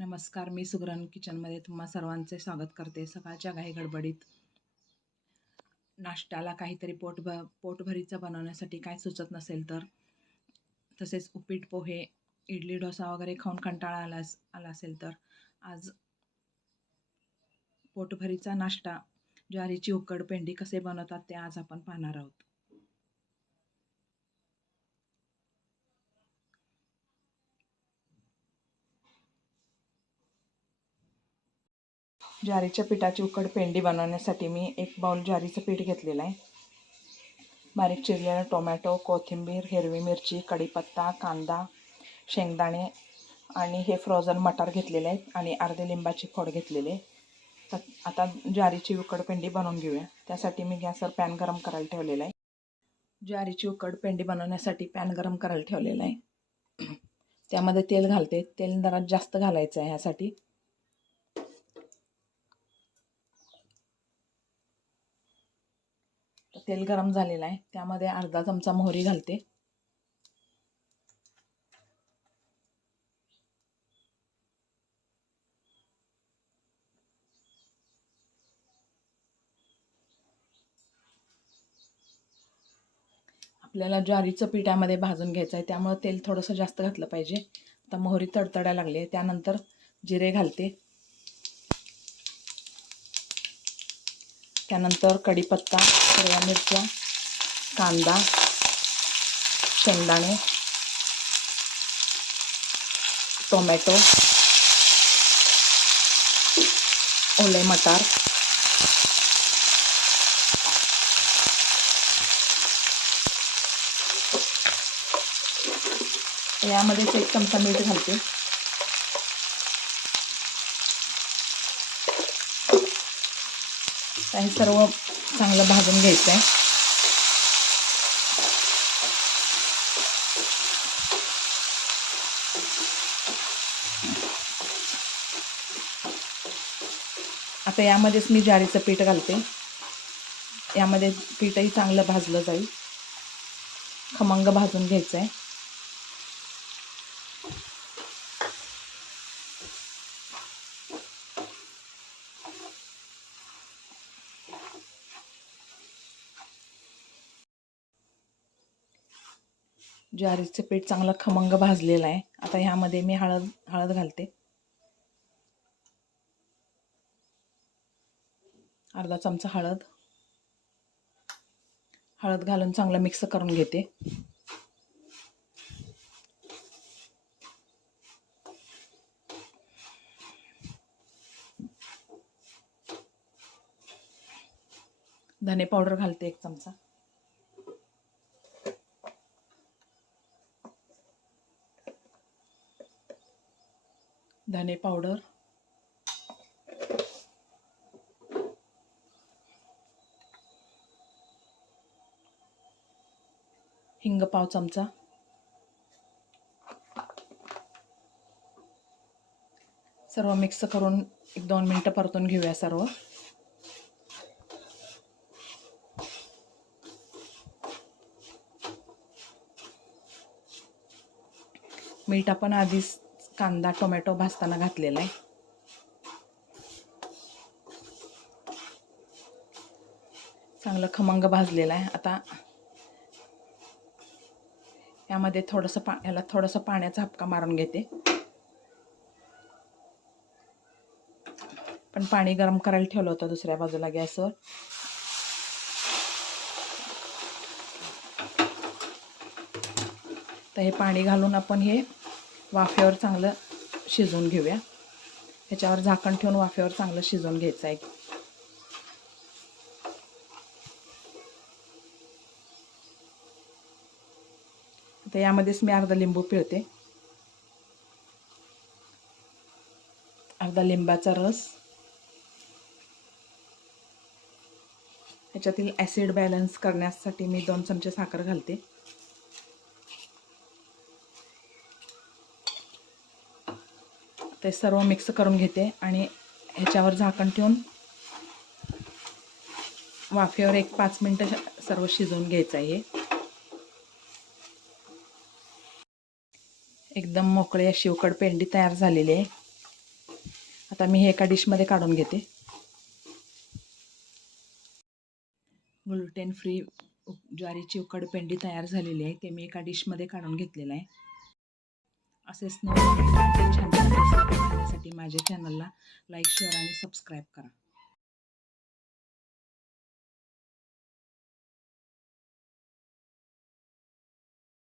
नमस्कार मी सुगरण किचनमध्ये तुम्हा सर्वांचे स्वागत करते सकाळच्या घाई गडबडीत. नाश्त्याला काहीतरी पोट भ पोटभरीचं बनवण्यासाठी काय सुचत नसेल तर. तसेच उपीट पोहे इडली डोसा वगैरे खाऊन कंटाळा आला आला असेल तर. आज पोटभरीचा नाश्ता ज्वारीची उकड पेंडी कसे बनवतात ते आज आपण पाहणार आहोत. ज्वारीच्या पिठाची उकड पेंडी बनवण्यासाठी मी एक बाउल ज्वारीचं पीठ घेतलेलं आहे. बारीक चिरलेलं टोमॅटो कोथिंबीर हिरवी मिरची कढीपत्ता कांदा शेंगदाणे आणि हे फ्रोझन मटार घेतलेले आहेत आणि अर्धे लिंबाची फोड घेतलेले तर आता ज्वारीची उकड पेंडी बनवून घेऊया. त्यासाठी मी गॅसवर पॅन गरम करायला ठेवलेला आहे. ज्वारीची उकड पेंडी बनवण्यासाठी पॅन गरम करायला ठेवलेला आहे. त्यामध्ये तेल घालते. तेल जरा जास्त घालायचं आहे ह्यासाठी. तेल गरम झालेलं आहे. त्यामध्ये अर्धा चमचा मोहरी घालते. आपल्याला ज्वारीचं पिठामध्ये भाजून घ्यायचं आहे त्यामुळं तेल थोडंसं जास्त घातलं पाहिजे. आता मोहरी तडतडायला लागली आहे. त्यानंतर जिरे घालते. त्यानंतर कढीपत्ता हिरव्या मिरच्या कांदा शेंगदाणे टोमॅटो ओले मटार यामध्येच एक चमचा मीठ घालते. हे सर्व चांगलं भाजून घ्यायचं आहे आता यामध्येच मी ज्वारीचं पीठ घालते. यामध्ये पीठही चांगलं भाजलं जाईल. खमंग भाजून घ्यायचं आहे ज्वारीचं पीठ चांगलं खमंग भाजलेलं आहे. आता ह्यामध्ये मी हळद हळद घालते. अर्धा चमचा हळद. हळद घालून चांगलं मिक्स करून घेते. धने पावडर घालते एक चमचा. धने पावडर. हिंग पाव चमचा. सर्व मिक्स करून एक दोन मिनटं परतून घेऊया सर्व. मीठ आपण आधीच कांदा टोमॅटो भाजताना घातलेला आहे. चांगलं खमंग भाजलेलं आहे. आता यामध्ये थोडंसं पा याला थोडंसं पाण्याचा हपका मारून घेते. पण पाणी गरम करायला ठेवलं होतं दुसऱ्या बाजूला गॅसवर. तर हे पाणी घालून आपण हे वाफेवर चांगलं शिजवून घेऊया. ह्याच्यावर झाकण ठेवून वाफेवर चांगलं शिजवून घ्यायचं आहे. आता यामध्येच मी अर्धा लिंबू पिळते. अर्धा लिंबाचा रस. ह्याच्यातील ॲसिड बॅलन्स करण्यासाठी मी दोन चमचे साखर घालते. ते सर्व मिक्स करून घेते आणि ह्याच्यावर झाकण ठेवून वाफेवर एक पाच मिनटं सर्व शिजवून घ्यायचं आहे एकदम मोकळी अशी उकड पेंडी तयार झालेली आहे. आता मी हे एका डिशमध्ये काढून घेते. ग्लुटेन फ्री ज्वारीची उकड पेंडी तयार झालेली आहे. ते मी एका डिशमध्ये काढून घेतलेलं आहे. असे नवीन छान माझ्या चॅनलला लाईक शेअर आणि सबस्क्राईब करा.